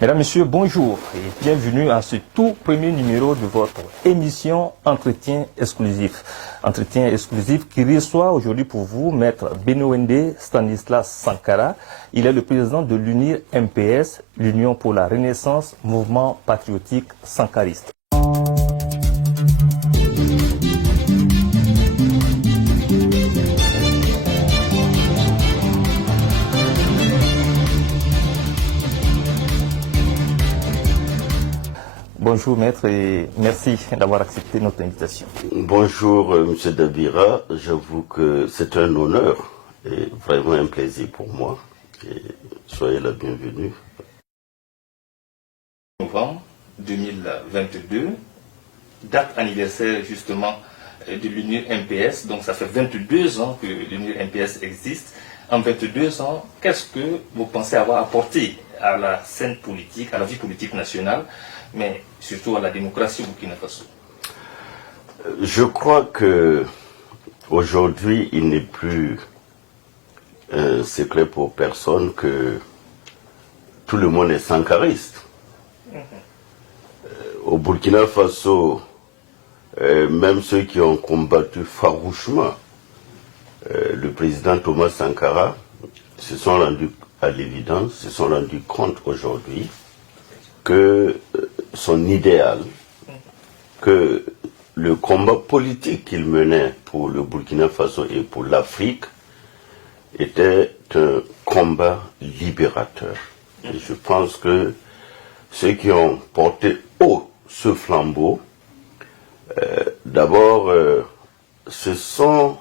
Mesdames, Messieurs, bonjour et bienvenue à ce tout premier numéro de votre émission Entretien exclusif. Entretien exclusif qui reçoit aujourd'hui pour vous Maître Benowende Stanislas Sankara. Il est le président de l'UNIR MPS, l'Union pour la Renaissance, mouvement patriotique sankariste. Bonjour maître et merci d'avoir accepté notre invitation. Bonjour monsieur Dabira, j'avoue que c'est un honneur et vraiment un plaisir pour moi. Et soyez la bienvenue. Novembre 2022, date anniversaire justement de l'UNIR MPS, donc ça fait 22 ans que l'UNIR MPS existe. En 22 ans, qu'est-ce que vous pensez avoir apporté à la scène politique, à la vie politique nationale, mais surtout à la démocratie au Burkina Faso? Je crois que aujourd'hui, il n'est plus un secret pour personne que tout le monde est sankariste. Au Burkina Faso, même ceux qui ont combattu farouchement le président Thomas Sankara se sont rendus à l'évidence, se sont rendus compte aujourd'hui que son idéal, que le combat politique qu'il menait pour le Burkina Faso et pour l'Afrique était un combat libérateur. Et je pense que ceux qui ont porté haut ce flambeau, d'abord, ce sont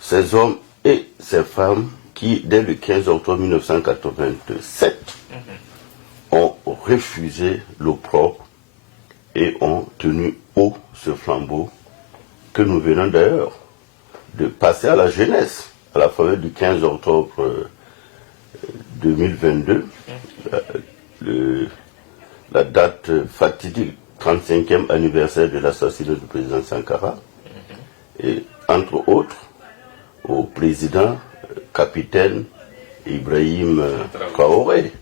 ces hommes et ces femmes qui, dès le 15 octobre 1987, ont refusé l'opprobre et ont tenu haut ce flambeau que nous venons d'ailleurs de passer à la jeunesse, à la faveur du 15 octobre 2022, la date fatidique, 35e anniversaire de l'assassinat du président Sankara, et entre autres, au président capitaine Ibrahim Traoré.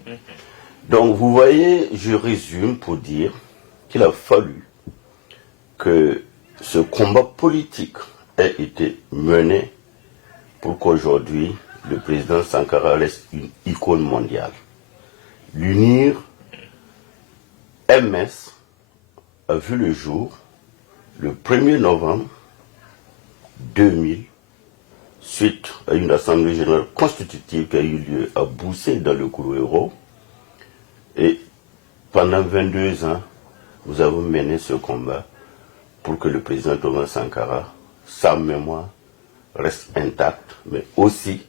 Donc vous voyez, je résume pour dire qu'il a fallu que ce combat politique ait été mené pour qu'aujourd'hui le président Sankara reste une icône mondiale. L'UNIR MS a vu le jour le 1er novembre 2000, suite à une assemblée générale constitutive qui a eu lieu à Boussé dans le Kourouéro. Et pendant 22 ans, nous avons mené ce combat pour que le président Thomas Sankara, sa mémoire, reste intacte, mais aussi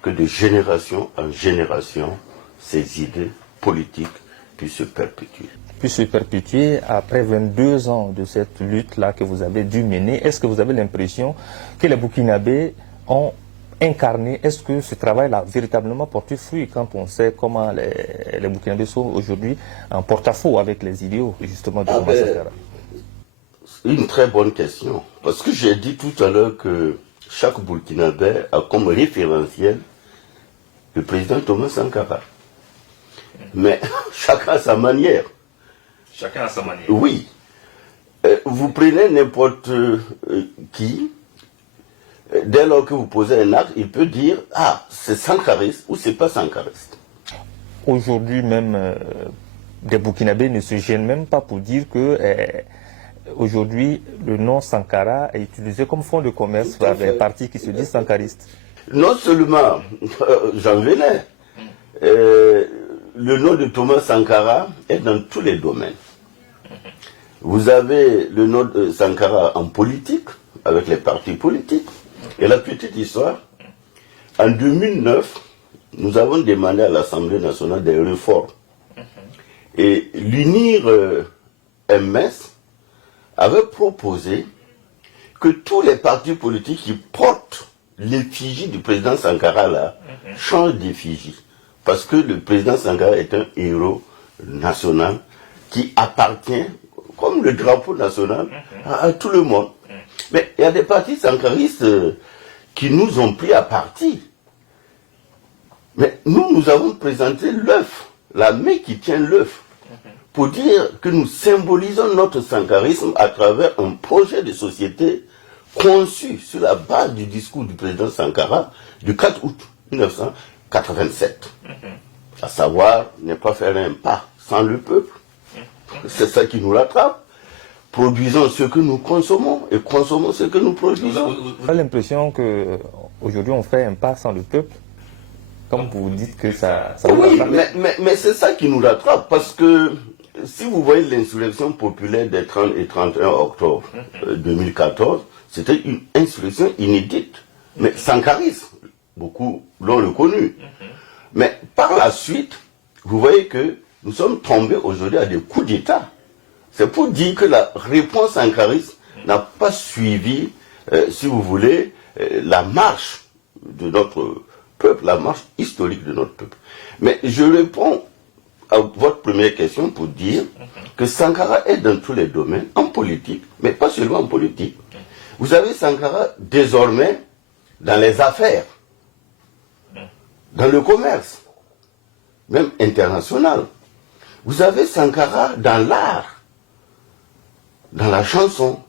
que de génération en génération, ses idées politiques puissent se perpétuer. Puisse se perpétuer après 22 ans de cette lutte-là que vous avez dû mener. Est-ce que vous avez l'impression que les Burkinabés ont incarné, est-ce que ce travail-là a véritablement porté fruit quand on sait comment les Burkinabés sont aujourd'hui en porte-à-faux avec les idéaux justement de Thomas Sankara? Une très bonne question, parce que j'ai dit tout à l'heure que chaque Burkinabé a comme référentiel le président Thomas Sankara. Mais chacun à sa manière. Chacun à sa manière. Oui. Vous prenez n'importe qui, dès lors que vous posez un acte, il peut dire « Ah, c'est sankariste ou c'est pas sankariste ». Aujourd'hui même, des Burkinabés ne se gênent même pas pour dire que aujourd'hui le nom Sankara est utilisé comme fonds de commerce par des partis qui se disent sankaristes. Non seulement, j'en venais, le nom de Thomas Sankara est dans tous les domaines. Vous avez le nom de Sankara en politique, avec les partis politiques. Et la petite histoire, en 2009, nous avons demandé à l'Assemblée nationale des réformes. Et l'UNIR MS avait proposé que tous les partis politiques qui portent l'effigie du président Sankara là changent d'effigie. Parce que le président Sankara est un héros national qui appartient, comme le drapeau national, à tout le monde. Mais il y a des partis sankaristes qui nous ont pris à partie. Mais nous avons présenté l'œuf la main qui tient l'œuf pour dire que nous symbolisons notre sankarisme à travers un projet de société conçu sur la base du discours du président Sankara du 4 août 1987. À savoir, ne pas faire un pas sans le peuple. C'est ça qui nous rattrape. Produisons ce que nous consommons et consommons ce que nous produisons. Vous avez l'impression qu'aujourd'hui on fait un pas sans le peuple? Comme vous dites que ça oui, mais c'est ça qui nous rattrape, parce que si vous voyez l'insurrection populaire des 30 et 31 octobre 2014, c'était une insurrection inédite, mais sankariste. Beaucoup l'ont reconnu. Mais par la suite, vous voyez que nous sommes tombés aujourd'hui à des coups d'État. C'est pour dire que la réponse sankariste n'a pas suivi, si vous voulez, la marche de notre peuple, la marche historique de notre peuple. Mais je réponds à votre première question pour dire que Sankara est dans tous les domaines, en politique, mais pas seulement en politique. Vous avez Sankara désormais dans les affaires, dans le commerce, même international. Vous avez Sankara dans l'art, dans la chanson,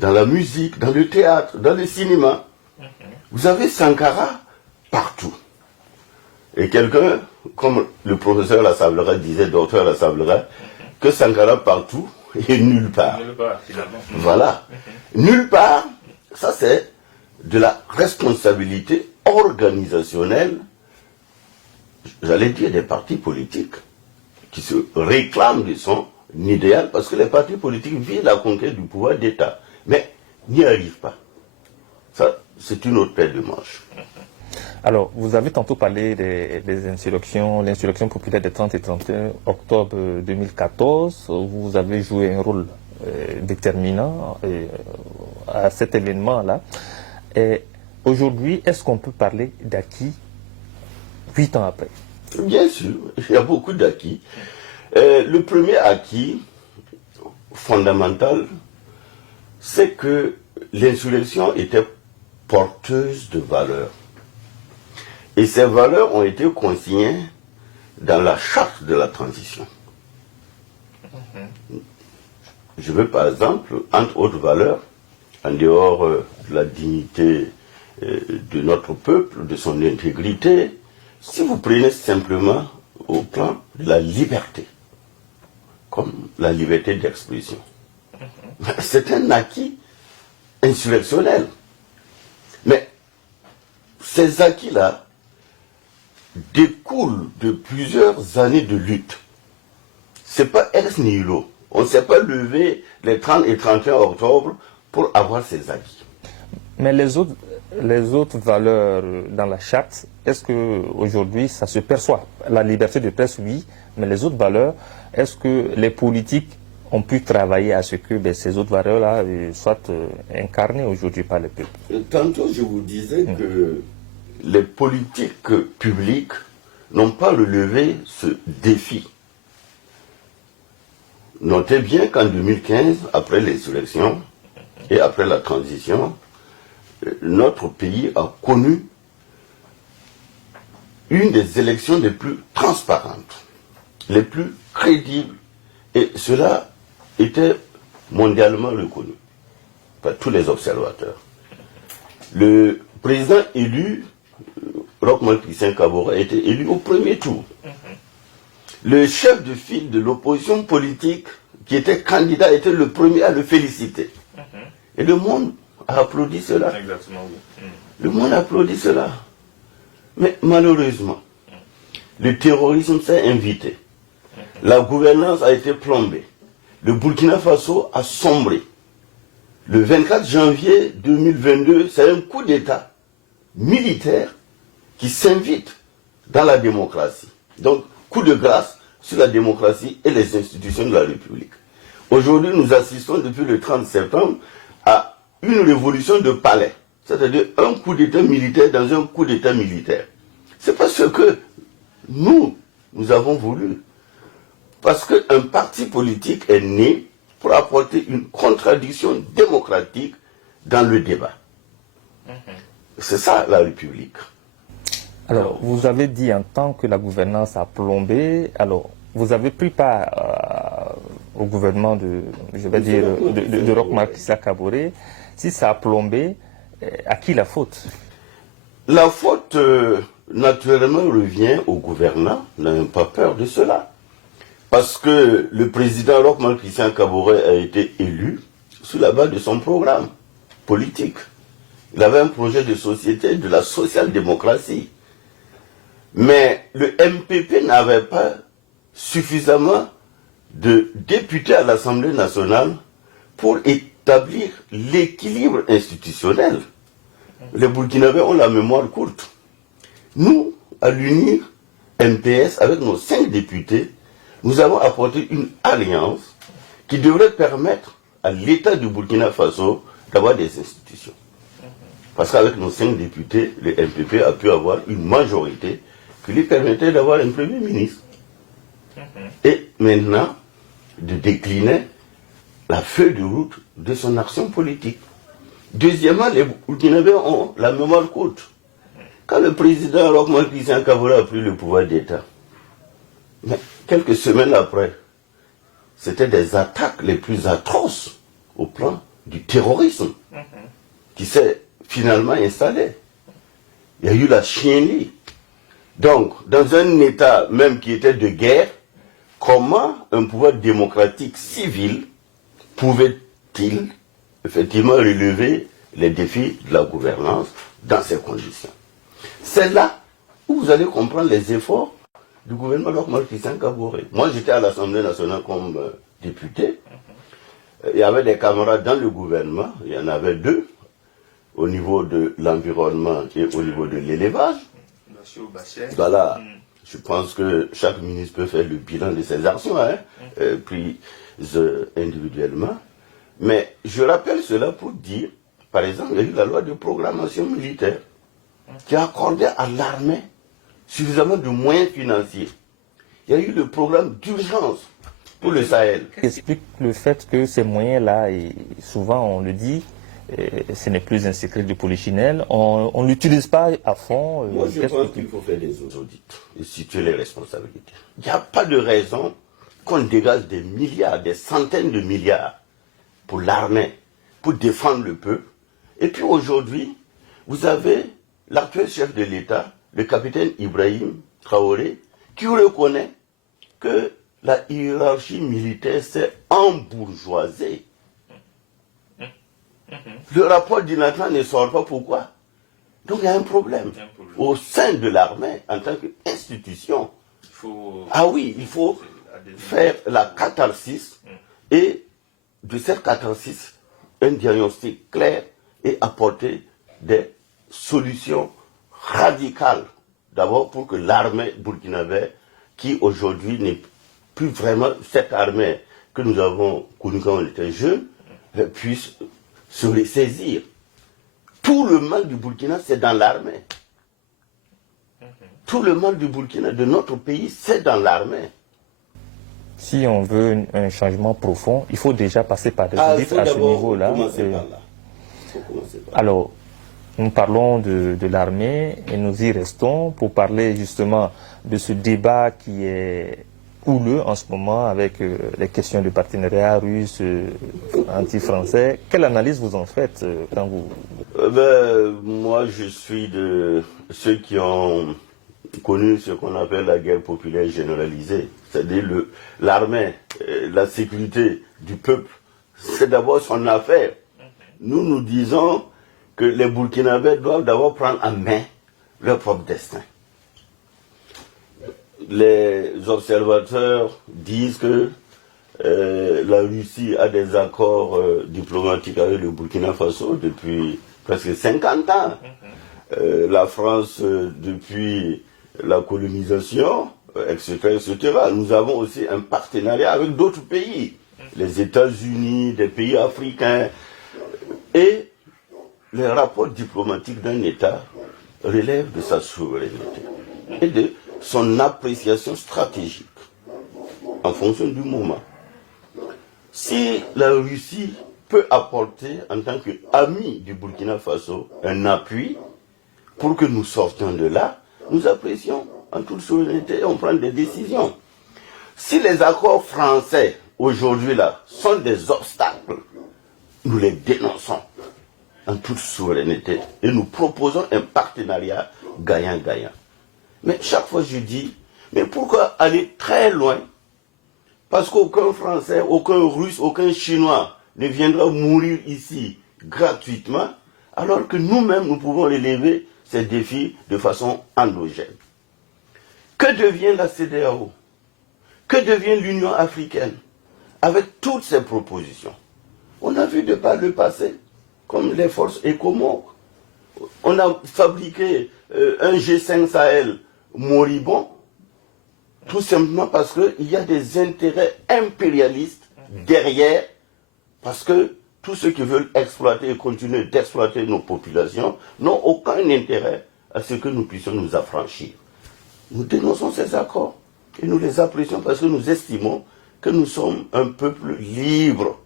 dans la musique, dans le théâtre, dans le cinéma. Vous avez Sankara partout. Et quelqu'un, comme le professeur Lassablera disait, docteur Lassablera, que Sankara partout et nulle part. Nulle part, finalement. Voilà. Nulle part, ça c'est de la responsabilité organisationnelle, j'allais dire des partis politiques, qui se réclament de son idéal, parce que les partis politiques visent la conquête du pouvoir d'État, mais n'y arrivent pas. Ça, c'est une autre paire de manches. Alors, vous avez tantôt parlé des insurrections, l'insurrection populaire des 30 et 31 octobre 2014. Vous avez joué un rôle déterminant à cet événement-là. Aujourd'hui, est-ce qu'on peut parler d'acquis 8 ans après? Bien sûr, il y a beaucoup d'acquis. Le premier acquis fondamental, c'est que l'insurrection était porteuse de valeurs. Et ces valeurs ont été consignées dans la charte de la transition. Je veux par exemple, entre autres valeurs, en dehors de la dignité de notre peuple, de son intégrité, si vous prenez simplement au plan de la liberté, comme la liberté d'expression, c'est un acquis insurrectionnel. Mais ces acquis-là découlent de plusieurs années de lutte. C'est pas ex nihilo. On ne s'est pas levé les 30 et 31 octobre pour avoir ces acquis. Mais les autres valeurs dans la charte, est-ce qu'aujourd'hui ça se perçoit? La liberté de presse, oui, mais les autres valeurs, est-ce que les politiques ont pu travailler à ce que ces autres valeurs-là soient incarnées aujourd'hui par le peuple? Tantôt, je vous disais que les politiques publiques n'ont pas relevé ce défi. Notez bien qu'en 2015, après l'insurrection et après la transition, notre pays a connu une des élections les plus transparentes, les plus crédibles, et cela était mondialement reconnu par tous les observateurs. Le président élu, Roch-Marc Christian Kabore, a été élu au premier tour. Le chef de file de l'opposition politique, qui était candidat, était le premier à le féliciter. Et le monde a applaudi cela. Exactement, oui. Le monde a applaudi cela. Mais malheureusement, le terrorisme s'est invité. La gouvernance a été plombée. Le Burkina Faso a sombré. Le 24 janvier 2022, c'est un coup d'État militaire qui s'invite dans la démocratie. Donc, coup de grâce sur la démocratie et les institutions de la République. Aujourd'hui, nous assistons depuis le 30 septembre à une révolution de palais. C'est-à-dire un coup d'État militaire dans un coup d'État militaire. C'est pas ce que nous avons voulu. Parce qu'un parti politique est né pour apporter une contradiction démocratique dans le débat. C'est ça la République. Alors, vous avez dit en tant que la gouvernance a plombé, alors vous avez pris part au gouvernement de Roch Marc Christian Kaboré. Si ça a plombé, à qui la faute? La faute, naturellement, revient au gouvernant. N'ayons pas peur de cela. Parce que le président Roch Marc Christian Kaboré a été élu sous la base de son programme politique. Il avait un projet de société, de la social-démocratie. Mais le MPP n'avait pas suffisamment de députés à l'Assemblée nationale pour établir l'équilibre institutionnel. Les Burkinabés ont la mémoire courte. Nous, à l'UNIR MPS, avec nos 5 députés, nous avons apporté une alliance qui devrait permettre à l'État du Burkina Faso d'avoir des institutions. Parce qu'avec nos 5 députés, le MPP a pu avoir une majorité qui lui permettait d'avoir un Premier ministre. Et maintenant, de décliner la feuille de route de son action politique. Deuxièmement, les Burkinabés ont la mémoire courte. Quand le président Roch Marc Christian Kaboré a pris le pouvoir d'État, mais quelques semaines après, c'était des attaques les plus atroces au plan du terrorisme qui s'est finalement installé. Il y a eu la chienlit. Donc, dans un État même qui était de guerre, comment un pouvoir démocratique civil pouvait-il effectivement relever les défis de la gouvernance dans ces conditions? C'est là où vous allez comprendre les efforts du gouvernement de Roch Marc Christian Kaboré. Moi, j'étais à l'Assemblée nationale comme député. Il y avait des camarades dans le gouvernement, il y en avait 2, au niveau de l'environnement et au niveau de l'élevage. Voilà, je pense que chaque ministre peut faire le bilan de ses actions, prises individuellement. Mais je rappelle cela pour dire, par exemple, il y a eu la loi de programmation militaire qui a accordé à l'armée suffisamment de moyens financiers. Il y a eu le programme d'urgence pour le Sahel. Explique le fait que ces moyens-là, et souvent on le dit, ce n'est plus un secret de polichinelle, on ne l'utilise pas à fond. Moi, je pense qu'il faut faire des audits et situer les responsabilités. Il n'y a pas de raison qu'on dégage des milliards, des centaines de milliards pour l'armée, pour défendre le peuple. Et puis aujourd'hui, vous avez l'actuel chef de l'État, le capitaine Ibrahim Traoré, qui reconnaît que la hiérarchie militaire s'est embourgeoisée. Le rapport d'Inatra ne sort pas, pourquoi? Donc il y a un problème au sein de l'armée en tant qu'institution. Ah oui, il faut faire la catharsis et de cette catharsis, un diagnostic clair et apporter des solutions radicales. D'abord pour que l'armée burkinabé, qui aujourd'hui n'est plus vraiment cette armée que nous avons connue quand on était jeunes, puisse se ressaisir. Tout le mal du Burkina, c'est dans l'armée. Tout le mal du Burkina, de notre pays, c'est dans l'armée. Si on veut un changement profond, il faut déjà passer par des audits à ce niveau-là. Alors, nous parlons de l'armée et nous y restons pour parler justement de ce débat qui est houleux en ce moment avec les questions de partenariat russe, anti-français. Quelle analyse vous en faites quand vous... Moi, je suis de ceux qui ont connu ce qu'on appelle la guerre populaire généralisée. C'est-à-dire l'armée, la sécurité du peuple, c'est d'abord son affaire. Nous disons que les Burkinabés doivent d'abord prendre en main leur propre destin. Les observateurs disent que la Russie a des accords diplomatiques avec le Burkina Faso depuis presque 50 ans. La France depuis la colonisation, etc., etc. Nous avons aussi un partenariat avec d'autres pays, les États-Unis, des pays africains. Et les rapports diplomatiques d'un État relèvent de sa souveraineté et de son appréciation stratégique en fonction du moment. Si la Russie peut apporter en tant qu'ami du Burkina Faso un appui pour que nous sortions de là, nous apprécions en toute souveraineté, on prend des décisions. Si les accords français, aujourd'hui là, sont des obstacles, nous les dénonçons en toute souveraineté et nous proposons un partenariat gagnant-gagnant. Mais chaque fois je dis, mais pourquoi aller très loin? Parce qu'aucun Français, aucun Russe, aucun Chinois ne viendra mourir ici gratuitement, alors que nous-mêmes, nous pouvons relever ces défis de façon endogène. Que devient la CEDEAO? Que devient l'Union africaine avec toutes ces propositions? On a vu de par le passé, comme les forces ECOMOG. On a fabriqué un G5 Sahel moribond, tout simplement parce qu'il y a des intérêts impérialistes derrière, parce que tous ceux qui veulent exploiter et continuer d'exploiter nos populations n'ont aucun intérêt à ce que nous puissions nous affranchir. Nous dénonçons ces accords et nous les apprécions parce que nous estimons que nous sommes un peuple libre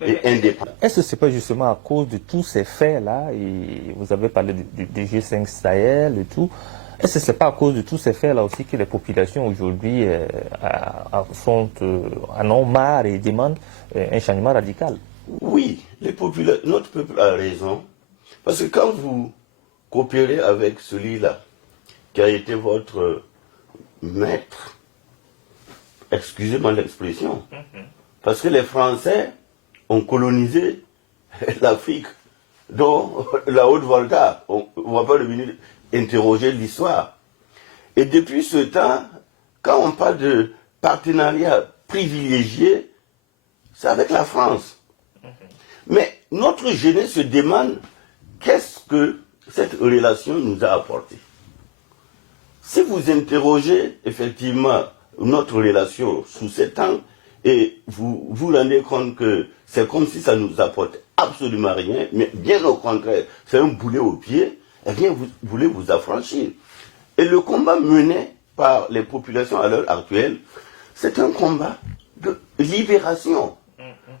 et indépendant. Est-ce que ce n'est pas justement à cause de tous ces faits-là, et vous avez parlé du G5 Sahel et tout, est-ce que ce n'est pas à cause de tous ces faits-là aussi que les populations aujourd'hui en ont marre et demandent un changement radical? Oui, notre peuple a raison, parce que quand vous coopérez avec celui-là, qui a été votre maître, excusez-moi l'expression, parce que les Français ont colonisé l'Afrique, dont la Haute-Volta, on ne va pas revenir interroger l'histoire. Et depuis ce temps, quand on parle de partenariat privilégié, c'est avec la France. Mais notre jeunesse se demande qu'est-ce que cette relation nous a apporté. Si vous interrogez effectivement notre relation sous cet angle et vous vous rendez compte que c'est comme si ça nous apporte absolument rien, mais bien au contraire, c'est un boulet au pied, eh bien vous voulez vous affranchir. Et le combat mené par les populations à l'heure actuelle, c'est un combat de libération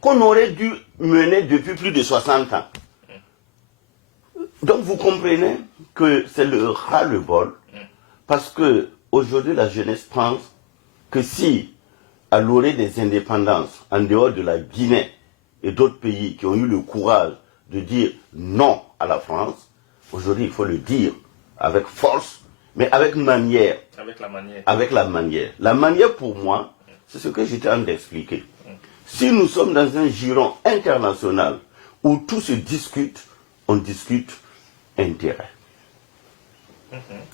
qu'on aurait dû mener depuis plus de 60 ans. Donc vous comprenez que c'est le ras-le-bol, parce que aujourd'hui la jeunesse pense que si, à l'orée des indépendances, en dehors de la Guinée et d'autres pays qui ont eu le courage de dire non à la France, aujourd'hui il faut le dire avec force, mais avec manière. Avec la manière. Avec la manière. La manière pour moi, c'est ce que j'étais en train d'expliquer. Si nous sommes dans un giron international où tout se discute, on discute intérêt.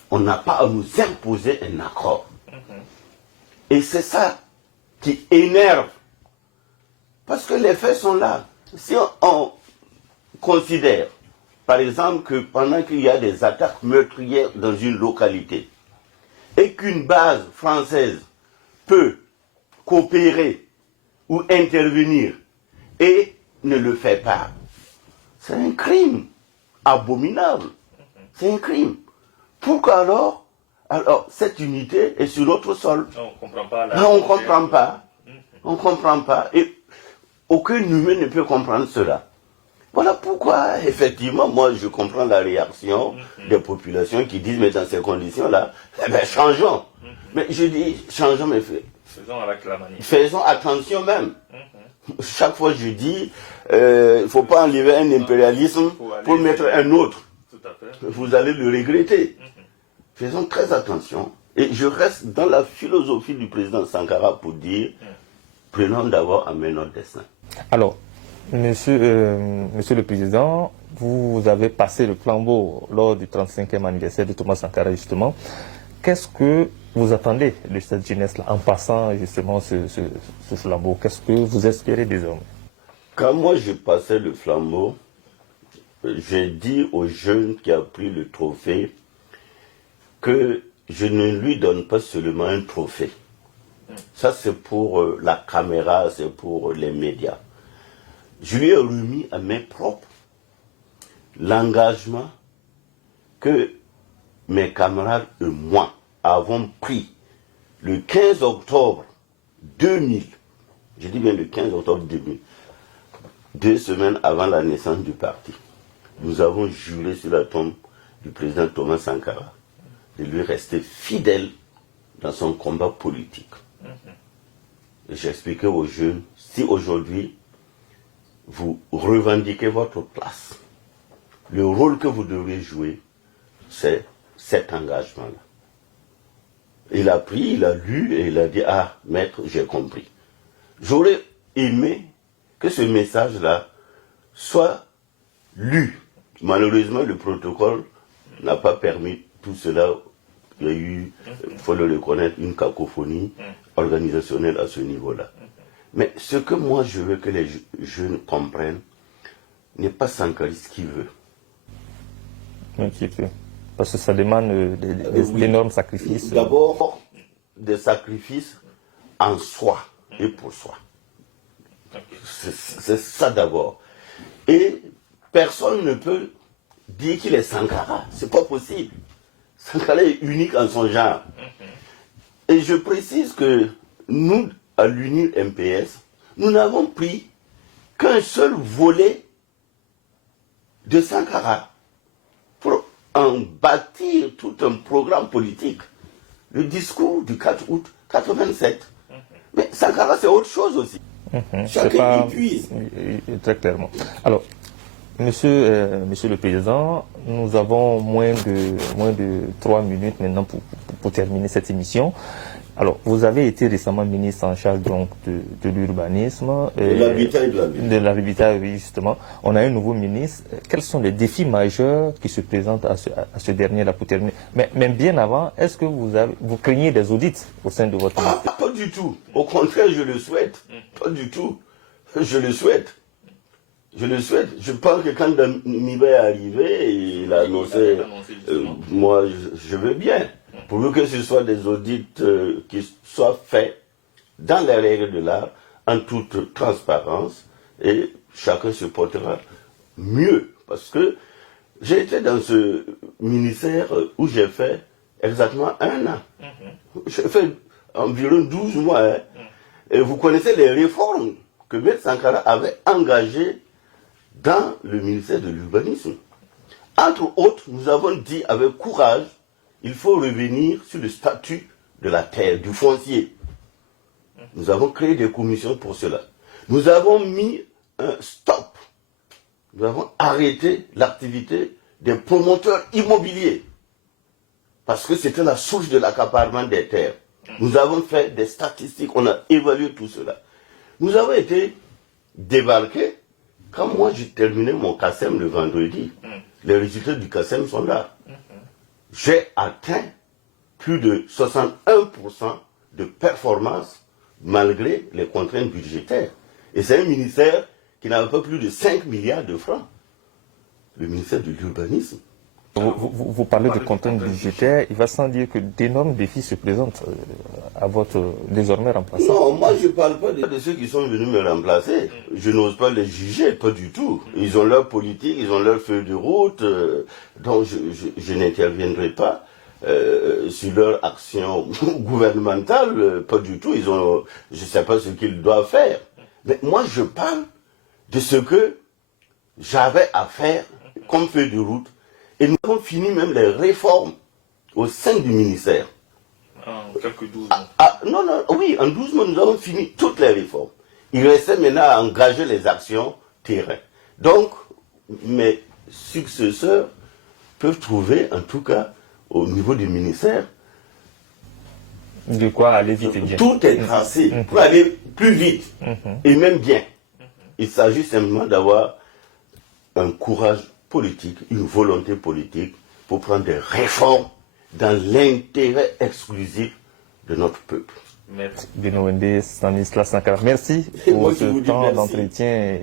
On n'a pas à nous imposer un accord. Et c'est ça qui énerve. Parce que les faits sont là. Si on considère, par exemple, que pendant qu'il y a des attaques meurtrières dans une localité, et qu'une base française peut coopérer ou intervenir et ne le fait pas, c'est un crime abominable. C'est un crime. Pourquoi alors cette unité est sur notre sol? On ne comprend pas. On ne comprend pas. On ne comprend pas. Et aucun humain ne peut comprendre cela. Voilà pourquoi, effectivement, moi je comprends la réaction des populations qui disent, mais dans ces conditions-là, eh bien, changeons. Mais je dis, changeons, mais faisons avec la manière. Faisons attention même. Chaque fois je dis, il ne faut pas enlever un impérialisme pour mettre un autre. Tout à fait. Vous allez le regretter. Faisons très attention. Et je reste dans la philosophie du président Sankara pour dire, prenons d'abord en main notre destin. Alors, Monsieur le Président, vous avez passé le flambeau lors du 35e anniversaire de Thomas Sankara, justement. Qu'est-ce que vous attendez de cette jeunesse-là en passant justement ce flambeau? Qu'est-ce que vous espérez désormais? Quand moi je passais le flambeau, j'ai dit au jeune qui a pris le trophée que je ne lui donne pas seulement un trophée. Ça c'est pour la caméra, c'est pour les médias. Je lui ai remis à main propre l'engagement que mes camarades et moi avons pris le 15 octobre 2000. Je dis bien le 15 octobre 2000. 2 semaines avant la naissance du parti. Nous avons juré sur la tombe du président Thomas Sankara de lui rester fidèle dans son combat politique. Et j'expliquais aux jeunes, si aujourd'hui vous revendiquez votre place, le rôle que vous devez jouer, c'est cet engagement-là. Il a pris, il a lu et il a dit, ah, maître, j'ai compris. J'aurais aimé que ce message-là soit lu. Malheureusement, le protocole n'a pas permis tout cela. Il y a eu, il faut le reconnaître, une cacophonie organisationnelle à ce niveau-là. Mais ce que moi je veux que les jeunes comprennent, n'est pas Sankara ce qu'il veut. Un petit peu. Parce que ça demande d'énormes sacrifices. D'abord, des sacrifices en soi et pour soi. C'est ça d'abord. Et personne ne peut dire qu'il est Sankara. C'est pas possible. Sankara est unique en son genre. Et je précise que nous, à l'UNIR MPS, nous n'avons pris qu'un seul volet de Sankara pour en bâtir tout un programme politique. Le discours du 4 août 87. Mais Sankara, c'est autre chose aussi. Chacun y puise. Très clairement. Alors, monsieur le Président, nous avons moins de 3 minutes maintenant pour terminer cette émission. Alors, vous avez été récemment ministre en charge donc de l'urbanisme. De l'habitat, oui, justement. On a un nouveau ministre. Quels sont les défis majeurs qui se présentent à ce dernier-là pour terminer? Mais bien avant, est-ce que vous craignez des audits au sein de votre ministère? Pas du tout. Au contraire, je le souhaite. Pas du tout. Je le souhaite. Je le souhaite. Je pense que quand Nibé est arrivé, il a annoncé, moi, je veux bien. Pour que ce soit des audits qui soient faits dans les règles de l'art, en toute transparence, et chacun se portera mieux. Parce que j'ai été dans ce ministère où j'ai fait exactement 1 an. J'ai fait environ 12 mois. Hein. Et vous connaissez les réformes que M. Sankara avait engagées dans le ministère de l'urbanisme. Entre autres, nous avons dit avec courage, il faut revenir sur le statut de la terre, du foncier. Nous avons créé des commissions pour cela. Nous avons mis un stop. Nous avons arrêté l'activité des promoteurs immobiliers. Parce que c'était la source de l'accaparement des terres. Nous avons fait des statistiques, on a évalué tout cela. Nous avons été débarqués. Quand moi j'ai terminé mon CACEM le vendredi, les résultats du CACEM sont là. J'ai atteint plus de 61% de performance malgré les contraintes budgétaires. Et c'est un ministère qui n'avait pas plus de 5 milliards de francs. Le ministère de l'urbanisme. Vous parlez de contraintes budgétaires, il va sans dire que d'énormes défis se présentent à votre désormais remplaçant. Non, moi je ne parle pas de ceux qui sont venus me remplacer. Je n'ose pas les juger, pas du tout. Ils ont leur politique, ils ont leur feuille de route, donc je n'interviendrai pas sur leur action gouvernementale, pas du tout. Ils ont, je ne sais pas ce qu'ils doivent faire. Mais moi je parle de ce que j'avais à faire comme feuille de route. Et nous avons fini même les réformes au sein du ministère. En quelques 12 mois. Oui, en 12 mois, nous avons fini toutes les réformes. Il restait maintenant à engager les actions terrain. Donc, mes successeurs peuvent trouver, en tout cas, au niveau du ministère, de quoi aller vite et bien. Tout est tracé pour aller plus vite et même bien. Il s'agit simplement d'avoir un courage politique, une volonté politique pour prendre des réformes dans l'intérêt exclusif de notre peuple. Merci. Benoît Stanislas Sankara, merci pour ce temps d'entretien.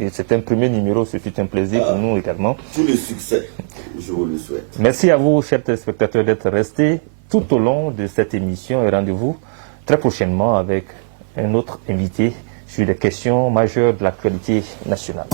Et c'est un premier numéro, ce fut un plaisir pour nous également. Tout le succès, je vous le souhaite. Merci à vous, chers téléspectateurs, d'être restés tout au long de cette émission et rendez-vous très prochainement avec un autre invité sur les questions majeures de l'actualité nationale.